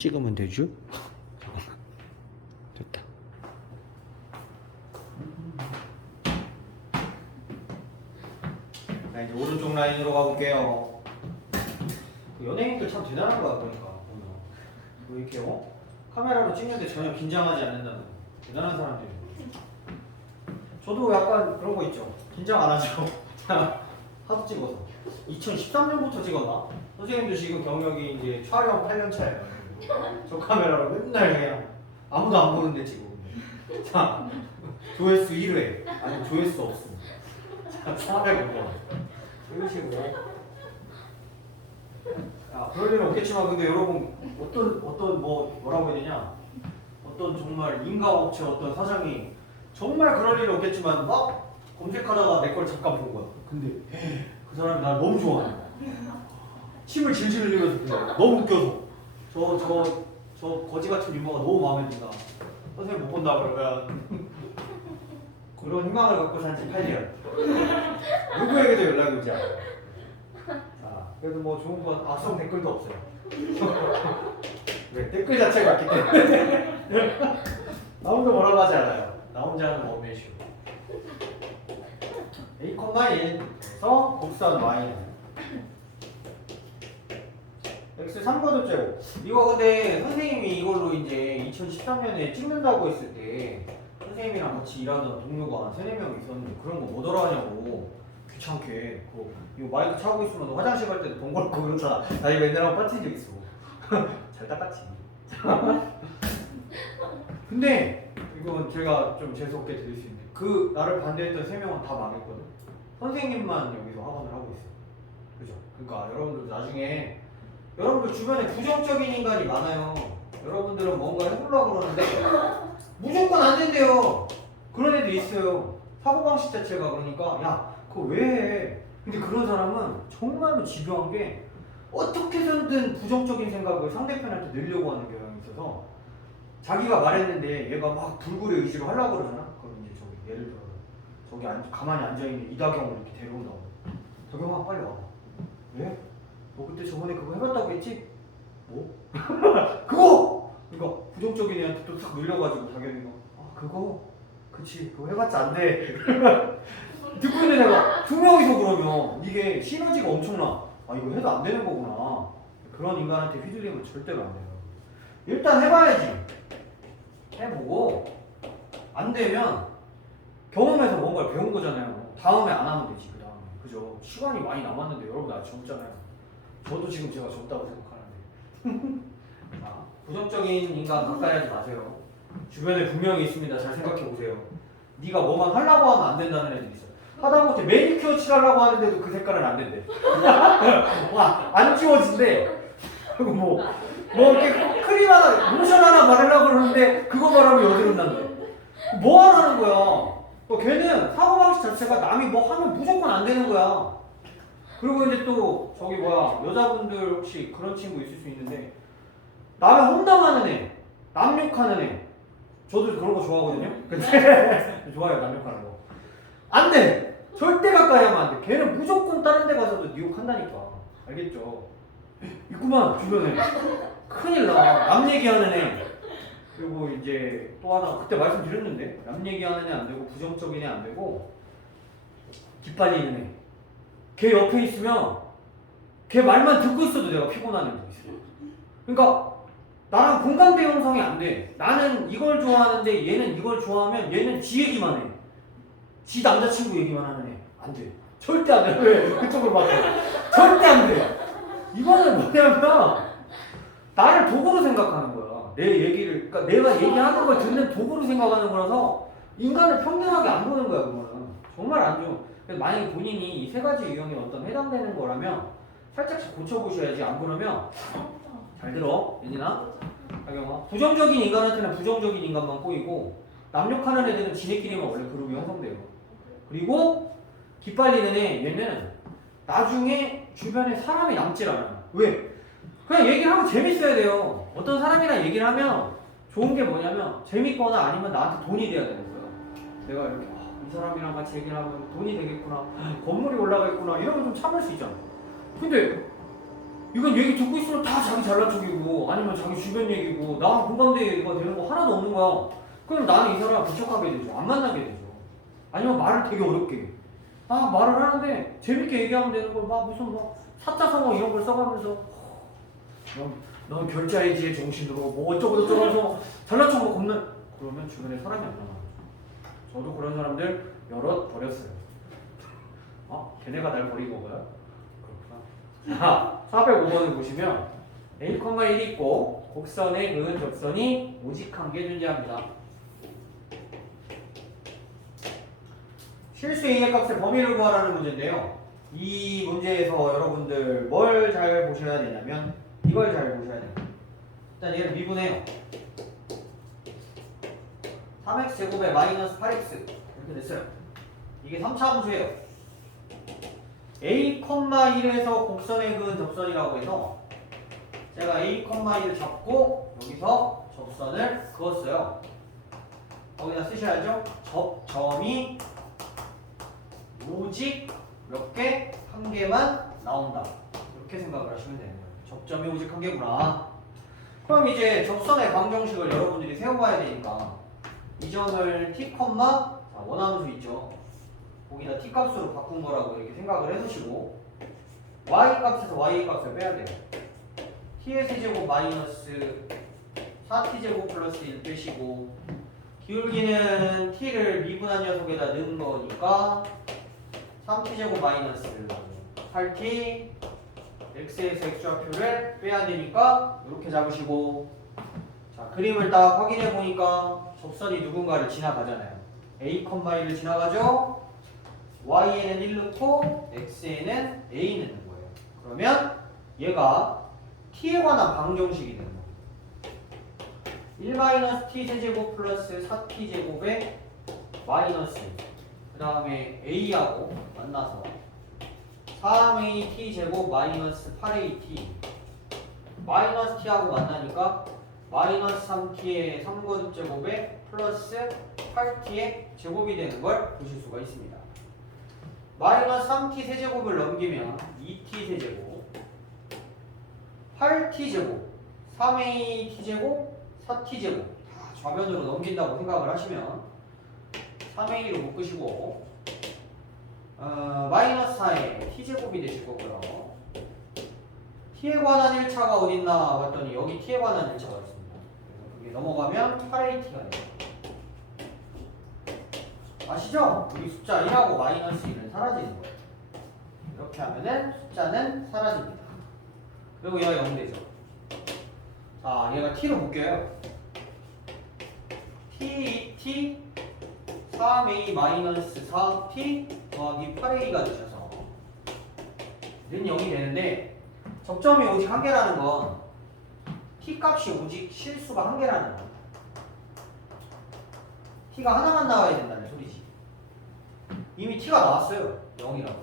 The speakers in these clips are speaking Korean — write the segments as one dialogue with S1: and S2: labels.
S1: 찍으면 되죠? 됐다.
S2: 자 이제 오른쪽 라인으로 가볼게요. 그 연예인들 참 대단한 거야 그러니까 보면 뭐 이렇게 어? 카메라로 찍는데 전혀 긴장하지 않는다는 대단한 사람들. 저도 약간 그런 거 있죠. 긴장 안 하죠. 하도 찍어서 2013년부터 찍었나? 선생님도 지금 경력이 이제 촬영 8년 차예요. 저 카메라로 맨날 그냥 아무도 안 보는데 찍고. 자 조회수 1회 아니 조회수 없음. 자 400원. 이런 식으로. 야, 그럴 일은 없겠지만 근데 여러분 어떤 어떤 뭐 뭐라고 해야 되냐? 어떤 정말 인가업체 어떤 사장이 정말 그럴 일은 없겠지만 막 검색하다가 내 걸 잠깐 본 거야. 근데 그 사람이 날 너무 좋아하는 거야. 침을 질질 흘리면서 그냥 너무 웃겨서 저 저 저 거지 같은 유머가 너무 마음에 든다. 선생님 못 본다 그러면 그런 희망을 갖고 산 지 8년. 누구에게도 연락이 오지 않아요. 아, 그래도 뭐 좋은 건 악성 댓글도 없어요. 왜 댓글 자체가 없기 때문에 아무도 뭐라고 하지 않아요. 나 혼자 하는 원맨쇼. A, 1에서 곱선 Y는 X 3거도 제곱. 이거 근데 선생님이 이걸로 이제 2013년에 찍는다고 했을 때 선생님이랑 같이 일하던 동료가 세네 명 있었는데 그런 거 뭐더라 하냐고 귀찮게 그 이거 마이크 차고 있으면 화장실 갈 때도 번거롭고 그렇잖아. 나 이거 맨날 하고 빠진 적 있어. 잘 닦았지. 근데 이건 제가 좀 재수없게 드릴 수 있는데 그 나를 반대했던 세 명은 다 망했거든. 선생님만 여기서 학원을 하고 있어. 그죠? 그러니까 여러분들 나중에 여러분들 주변에 부정적인 인간이 많아요. 여러분들은 뭔가 해보려고 그러는데 무조건 안 된대요. 그런 애도 있어요. 사고방식 자체가 그러니까 야 그거 왜 해? 근데 그런 사람은 정말로 집요한 게 어떻게 해서든 부정적인 생각을 상대편한테 내려고 하는 경향이 있어서 자기가 말했는데 얘가 막 불굴의 의지로 하려고 그러잖아. 그럼 이제 저기 예를 들어 저기 앉, 가만히 앉아있는 이다경을 이렇게 데려온다고. 다경아 빨리 와. 왜? 너 그때 저번에 그거 해봤다고 했지? 뭐? 그거! 그러니까 부정적인 애한테 또 탁 밀려가지고 당연히가 아 그거? 그치 그거 해봤자 안 돼. 듣고 있는 애가 두 명이서 그러면 이게 시너지가 엄청나. 아 이거 해도 안 되는 거구나. 그런 인간한테 휘둘리면 절대로 안 돼요. 일단 해봐야지. 해보고 안 되면 경험해서 뭔가를 배운 거잖아요. 다음에 안 하면 되지 그 다음에. 그죠? 시간이 많이 남았는데 여러분 아직 젊잖아요. 저도 지금 제가 젊다고 생각하는데. 아, 부정적인 인간 가까이 하지 마세요. 주변에 분명히 있습니다. 잘 생각해 보세요. 네가 뭐만 하려고 하면 안 된다는 애들 있어. 하다못해 매니큐어 칠하려고 하는데도 그 색깔은 안 된대. 와, 안 지워진대. 뭐, 뭐 이렇게 크림 하나, 로션 하나 바르려고 그러는데 그거 바르면 여드름 난대. 뭐 하라는 거야? 어, 걔는 사고방식 자체가 남이 뭐 하면 무조건 안 되는 거야. 그리고 이제 또 저기 뭐야 여자분들 혹시 그런 친구 있을 수 있는데 남의 혼담하는 애, 남 욕하는 애. 저도 그런 거 좋아하거든요. 근데 좋아요 남 욕하는 거. 안 돼. 절대 가까이 하면 안 돼. 걔는 무조건 다른 데 가서도 네 욕한다니까. 알겠죠? 있구만 주변에. 큰일 나. 남 얘기하는 애. 그리고 이제 또 하나 그때 말씀드렸는데 남 얘기하는 애 안 되고 부정적인 애 안 되고 기빨리는 애. 걔 옆에 있으면 걔 말만 듣고 있어도 내가 피곤한 애도 있어. 그러니까 나랑 공감대 형성이 안 돼. 나는 이걸 좋아하는데 얘는 이걸 좋아하면 얘는 지 얘기만 해. 지 남자친구 얘기만 하는 애. 안 돼. 절대 안 돼. 왜? 그쪽으로 봐도. 절대 안 돼. 이거는 뭐냐면 나를 도구로 생각하는 거야. 내 얘기를, 그러니까 내가 얘기하는 걸 듣는 도구로 생각하는 거라서 인간을 평등하게 안 보는 거야, 그거는. 정말 안 좋은. 그래서 만약에 본인이 이 세 가지 유형에 어떤 해당되는 거라면 살짝씩 고쳐보셔야지. 안 그러면 잘 들어, 예진아. 하경아. 부정적인 인간한테는 부정적인 인간만 꼬이고 남욕하는 애들은 지네끼리만 원래 그룹이 형성돼요. 그리고 기빨리는 애 얘는 나중에 주변에 사람이 남질 않아. 왜? 그냥 얘기를 하면 재밌어야 돼요. 어떤 사람이랑 얘기를 하면 좋은 게 뭐냐면 재밌거나 아니면 나한테 돈이 돼야 되는 거야. 내가 이렇게 아, 이 사람이랑 같이 얘기를 하면 돈이 되겠구나. 건물이 올라가겠구나. 이러면 좀 참을 수 있잖아. 근데 이건 얘기 듣고 있으면 다 자기 잘난 척이고 아니면 자기 주변 얘기고 나랑 공감대가 되는 거 하나도 없는 거야. 그럼 나는 이 사람 부족하게 되죠. 안 만나게 되죠. 아니면 말을 되게 어렵게 해. 아 말을 하는데 재밌게 얘기하면 되는 걸 막 무슨 뭐 사자 성어 이런 걸 써가면서 넌, 넌 별자의지의 정신으로 뭐 어쩌고 저쩌고 하면서 잘난 척뭐 겁나 그러면 주변에 사람이 안 나와요. 저도 그런 사람들 여럿 버렸어요. 어? 걔네가 날 버린 건가요? 그렇구나. 자, 405번을 보시면 a, 1 있고 곡선의 그은 접선이 오직 한 개 존재합니다. 실수 A의 값의 범위를 구하라는 문제인데요. 이 문제에서 여러분들 뭘 잘 보셔야 되냐면 이걸 잘 보셔야 돼요. 일단 얘를 미분해요. 3x 제곱에 마이너스 8x 이렇게 됐어요. 이게 3차 함수예요. a, 1에서 곡선의 그은 접선이라고 해서 제가 a, 1을 잡고 여기서 접선을 그었어요. 거기다 쓰셔야죠. 접 점이 오직 몇 개? 한 개만 나온다. 이렇게 생각을 하시면 되는 거예요. 접점이 오직 한 개구나. 그럼 이제 접선의 방정식을 여러분들이 세워봐야 되니까 이 점을 t, 자, 원함수 있죠. 거기다 t 값으로 바꾼 거라고 이렇게 생각을 해두시고 y 값에서 y 값을 빼야 돼요. t의 세제곱 마이너스 4t 제곱 플러스 1 빼시고 기울기는 t를 미분한 녀석에다 넣은 거니까 3t제곱 마이너스 8t x에서 x좌표를 빼야 되니까 이렇게 잡으시고 자 그림을 딱 확인해 보니까 접선이 누군가를 지나가잖아요. A, 1을 지나가죠? Y에는 1 넣고 x에는 a 넣는 거예요. 그러면 얘가 t에 관한 방정식이 되는 거예요. 1 t 세제곱 플러스 4t 제곱에 마이너스. 그 다음에 a하고 만나서 3at 제곱 마이너스 8at 마이너스 t하고 만나니까 마이너스 3t의 3거듭 제곱에 플러스 8t의 제곱이 되는 걸 보실 수가 있습니다. 마이너스 3t 세제곱을 넘기면 2t 세제곱 8t 제곱 3at 제곱 4t 제곱 다 좌변으로 넘긴다고 생각을 하시면 3a로 묶으시고 어, 마이너스 4에 t제곱이 되실 거고요 t에 관한 1차가 어딨나 봤더니 여기 t에 관한 1차가 있습니다 그게 넘어가면 8at가 돼요. 아시죠? 여기 숫자 1하고 마이너스 1은 사라지는 거예요. 이렇게 하면은 숫자는 사라집니다. 그리고 얘가 0 되죠. 자 얘가 t로 묶여요. T, t 3a 마이너스 4t 더하기 8a가 되셔서 는 0이 되는데 접점이 오직 한 개라는 건 t 값이 오직 실수가 한 개라는 거. T가 하나만 나와야 된다는 소리지. 이미 t가 나왔어요. 0이라고.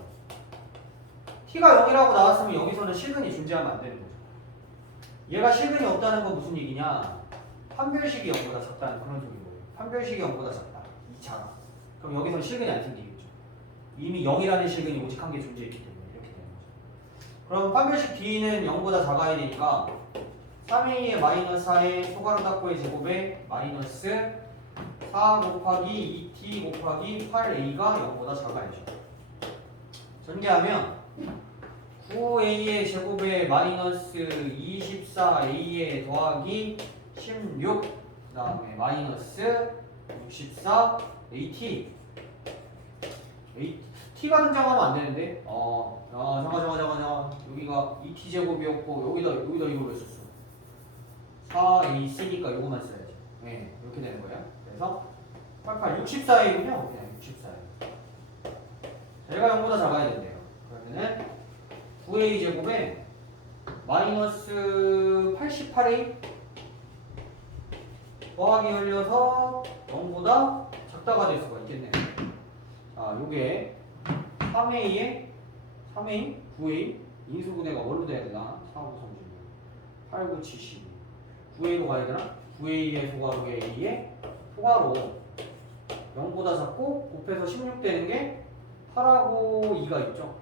S2: T가 0이라고 나왔으면 여기서는 실근이 존재하면 안 되는 거죠. 얘가 실근이 없다는 건 무슨 얘기냐? 판별식이 0보다 작다는 그런 소리인 거예요. 판별식이 0보다 작다. 2차가 그럼 여기서는 실근이 안 생기겠죠. 이미 0이라는 실근이 오직 한 개 존재했기 때문에 이렇게 되는 거죠. 그럼 판별식 D는 0보다 작아야 되니까 3A의 마이너스 4의 소가로 닫고의 제곱에 마이너스 4 곱하기 2T 곱하기 8A가 0보다 작아야죠. 전개하면 9A의 제곱에 마이너스 24A의 더하기 16 그 다음에 마이너스 64 AT A, T가 등장하면 안 되는데? 어 아, 잠깐 잠깐 잠깐 잠깐 여기가 2T 제곱이었고 여기다 여기다 이걸 왜 썼어 4AC니까 이거만 써야지 네 이렇게 되는 거예요. 그래서 88 64A군요. 그냥 64A 얘가 0보다 작아야 된대요. 그러면은 9A 제곱에 마이너스 88A 더하기 열려서 0보다 작다가 될 수가 있겠네요. 자, 요게 3A에 3A, 9A 인수분해가 뭘로 돼야 되나? 4, 5, 36, 8, 9, 70 9A로 가야 되나? 9A의 소가로 A에 소가로 0보다 작고 곱해서 16 되는 게 8하고 2가 있죠.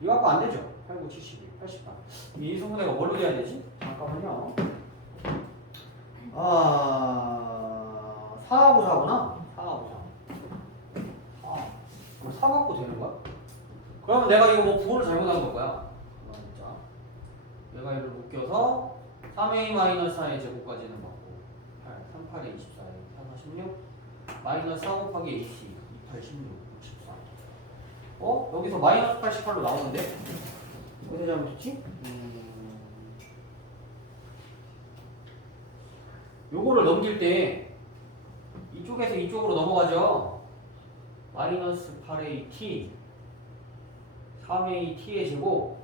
S2: 이거 갖고 안 되죠. 8, 9, 72. 80만. 이 소문내가 뭘로 돼야 되지? 잠깐만요. 아, 4하고 4구나. 4하고 4. 아, 그럼 4 갖고 되는 거야? 그러면 내가 이거 뭐 부호를 잘못한 걸 거야. 내가 이걸 묶여서 3a-4의 제곱까지는 맞고 8, 3, 8에 24에 4, 16 마이너스 4 곱하기 ac 28, 16, 64 어? 여기서 마이너스 88로 나오는데? 어디 잘못했지? 음... 요거를 넘길 때 이쪽에서 이쪽으로 넘어가죠 마이너스 8a t 3a t의 제곱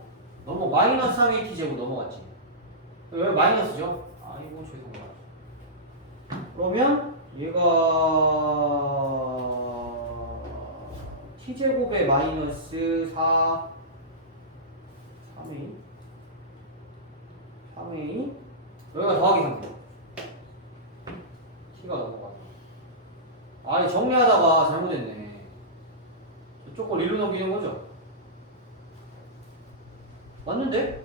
S2: 넘어 마이너스 3a t 제곱 넘어갔지 왜 마이너스죠? 아이고 죄송합니다. 그러면 얘가 t제곱에 마이너스 4 3a 3a 여기가 더하기 상태 t가 넘어가죠 아니 정리하다가 잘못했네. 저쪽 걸 일로 넘기는 거죠? 맞는데?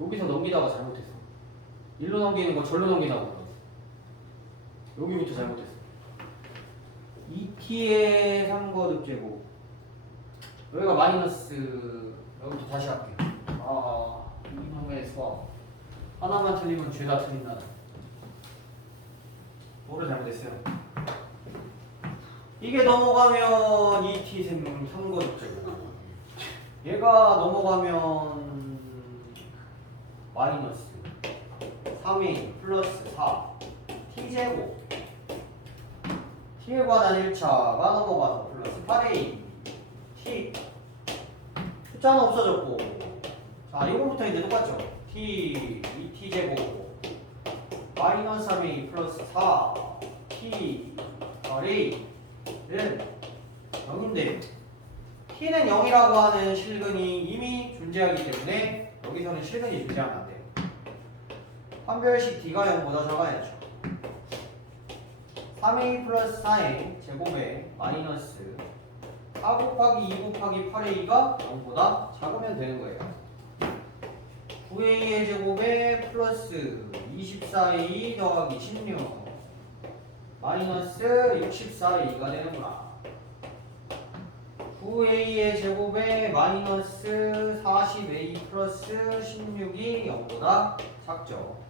S2: 여기서 넘기다가 잘못했어. 일로 넘기는 거 절로 넘기다가 여기부터 잘못했어. 2t의 3거듭 제곱 여기가 마이너스 여기부터 다시 할게. 아 이놈의 수학 하나만 틀리면 죄다 틀린다 뭐를 잘못했어요? 이게 넘어가면 2t 생 3거듭 제곱 얘가 넘어가면 마이너스 3a 플러스 4 t제곱 t에 관한 1차가 넘어가서 플러스 8a t 숫자는 없어졌고 자 이거부터 이제 똑같죠 t 2t제곱 마이너스 3a 플러스 4 t 8a는 0인데 t는 0이라고 하는 실근이 이미 존재하기 때문에 여기서는 실근이 돼요 판별식 d가 0보다 작아야죠. 3a 플러스 4a 제곱에 마이너스 4 곱하기 2 곱하기 8a가 0보다 작으면 되는 거예요. 9a의 제곱에 플러스 24a 더하기 16 마이너스 64a가 되는구나. 9a의 제곱에 마이너스 40a 플러스 16이 0보다 작죠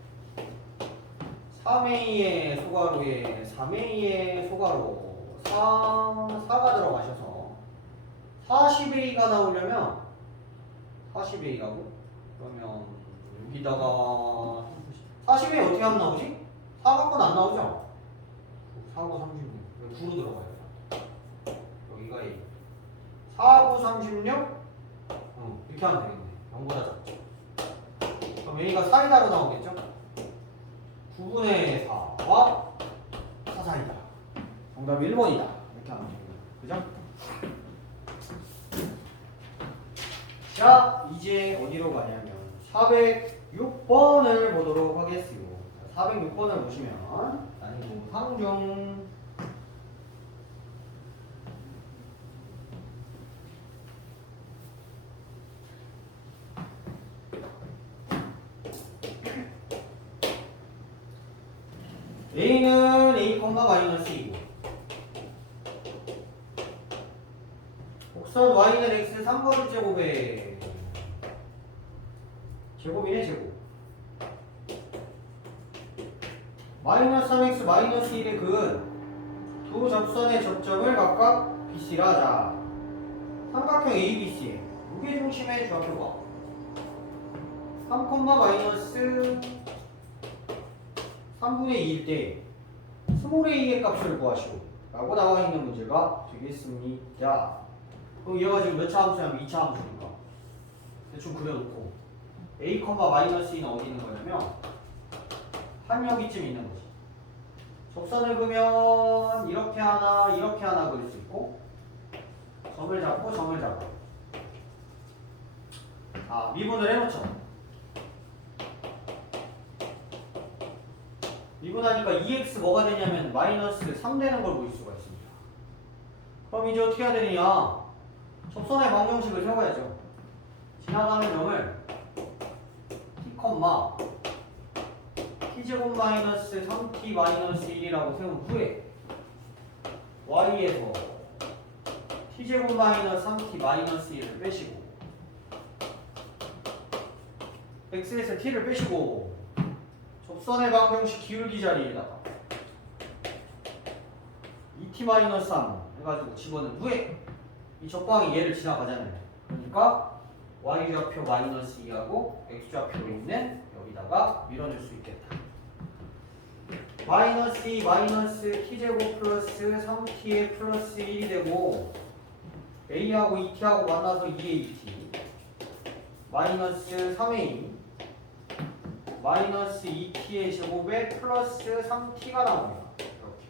S2: 3a의 소가로에 3a의 소가로 3, 4가 들어가셔서 40a가 나오려면 40a라고? 그러면 여기다가 40a 어떻게 하면 나오지? 4 갖고는 안 나오죠? 4고 36 여기 9로 들어가요 여기가 A 4고 36 어, 이렇게 하면 되겠네 0보다 작죠 그럼 A가 4이다로 나오겠죠? 9분의 4와 4 사이다. 정답이 1번이다. 이렇게 하면 됩니다. 그죠? 자, 이제 어디로 가냐면 406번을 보도록 하겠습니다. 406번을 보시면 난이도 상종 y-2고. 곡선 y는 x 3번을 제곱해 제곱이네 제곱. 마이너스 3x 마이너스 1의 근두 접선의 접점을 각각 BC라 하자. 삼각형 ABC의 무게중심의 좌표가 3, 마이너스 3분의 2일 때 스몰 a의 값을 구하시오. 라고 나와 있는 문제가 되겠습니다. 그럼 얘가 지금 몇 차 함수냐면 2차 함수니까 대충 그려놓고 a, 마이너스 2는 어디 있는 거냐면 한 여기쯤 있는 거지. 접선을 그면 이렇게 하나 이렇게 하나 그릴 수 있고 점을 잡고 점을 잡아 아 미분을 해놓죠 미분하니까 2x 뭐가 되냐면 마이너스 3 되는 걸 볼 수가 있습니다. 그럼 이제 어떻게 해야 되느냐? 접선의 방정식을 세워야죠. 지나가는 점을 t, t제곱 마이너스 3t 마이너스 1이라고 세운 후에 y에서 t제곱 마이너스 3t 마이너스 1을 빼시고 x에서 t를 빼시고 접선의 방정식 기울기 자리에다가 2t 마이너스 3 해가지고 집어넣은 후에 이 적방이 얘를 지나가잖아요. 그러니까 y좌표 마이너스 2하고 x좌표로 있는 여기다가 밀어줄 수 있겠다. 마이너스 2 마이너스 t제곱 플러스 3t의 플러스 1이 되고 a하고 2t하고 만나서 2at 마이너스 3a 마이너스 2t의 제곱에 플러스 3t가 나옵니다. 이렇게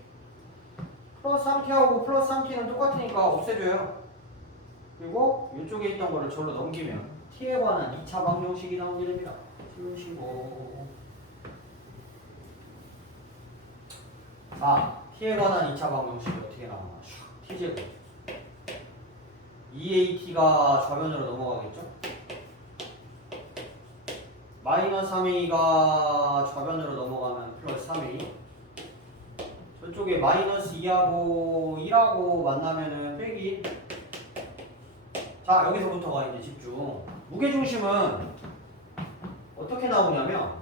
S2: 플러스 3t하고 플러스 3t는 똑같으니까 없애줘요. 그리고 이쪽에 있던 거를 절로 넘기면 t에 관한 2차 방정식이 나오게 됩니다. 치우시고 자, t에 관한 2차 방정식이 어떻게 나오나 슉, t제곱 2at가 좌변으로 넘어가겠죠? 마이너스 3a가 좌변으로 넘어가면 플러스 3a 저쪽에 마이너스 2하고 1하고 만나면은 빼기. 자 여기서부터가 이제 집중. 무게중심은 어떻게 나오냐면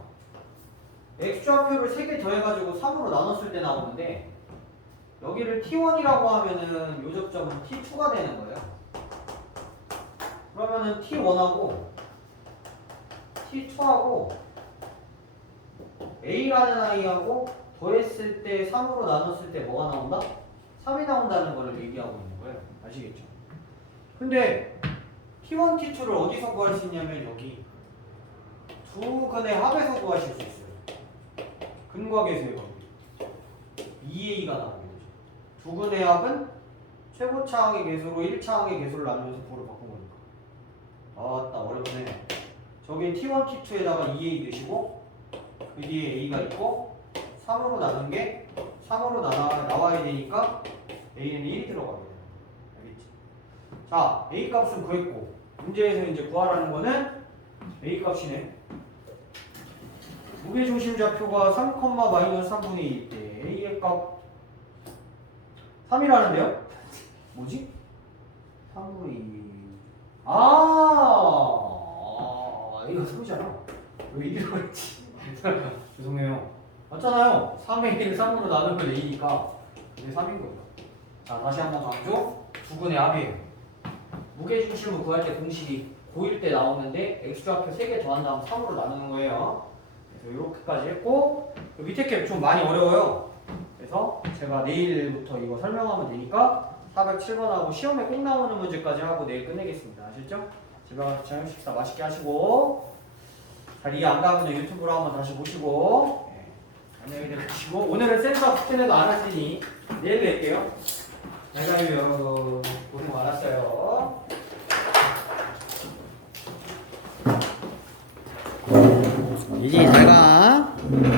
S2: x좌표를 3개 더해가지고 3으로 나눴을 때 나오는데 여기를 t1이라고 하면은 요 접점은 t2가 되는 거예요. 그러면은 t1하고 t2하고 a라는 아이하고 더했을 때 3으로 나눴을 때 뭐가 나온다? 3이 나온다는 거를 얘기하고 있는 거예요 아시겠죠? 근데 T1, T2를 어디서 구할 수 있냐면 여기 두 근의 합에서 구하실 수 있어요. 근과계수의 관계. 2A가 나오게 되죠. 두 근의 합은 최고 차항의 계수로 1차항의 계수를 나누면서 부호를 바꾼 거니까. 아따 어렵네. 저기 T1, T2에다가 2A 넣으시고 그 뒤에 A가 있고 3으로 나눈 게 3으로 나와, 나와야 되니까 A는 1이 들어가게 돼요. 알겠지? 자, A 값은 구했고 문제에서 이제 구하라는 거는 A 값이네. 무게 중심 좌표가 3, 마이너스 3분의 2일 때 A의 값 3이라는데요? 뭐지? 3분의 2. 아, A가 3이잖아. 왜 1이라고 했지? 죄송해요. 맞잖아요. 3의 1을 3으로 나누면 A니까 이게 3인 거예요. 자, 다시 한 번 강조. 두 근의 합이에요. 무게 중심을 구할 때 공식이 고1 때 나오는데 x좌표 3개 더한 다음 3으로 나누는 거예요. 그래서 이렇게까지 했고 그 밑에 게 좀 많이 어려워요. 그래서 제가 내일부터 이거 설명하면 되니까 407번하고 시험에 꼭 나오는 문제까지 하고 내일 끝내겠습니다. 아셨죠? 집에 가서 저녁 식사 맛있게 하시고 자리 안 가면 유튜브로 한번 다시 보시고 예. 안녕히 계시고 오늘은 센터 스캔에도 안 하시니 내일 뵐게요. 내가 여러분 고생 많았어요. 이제 내가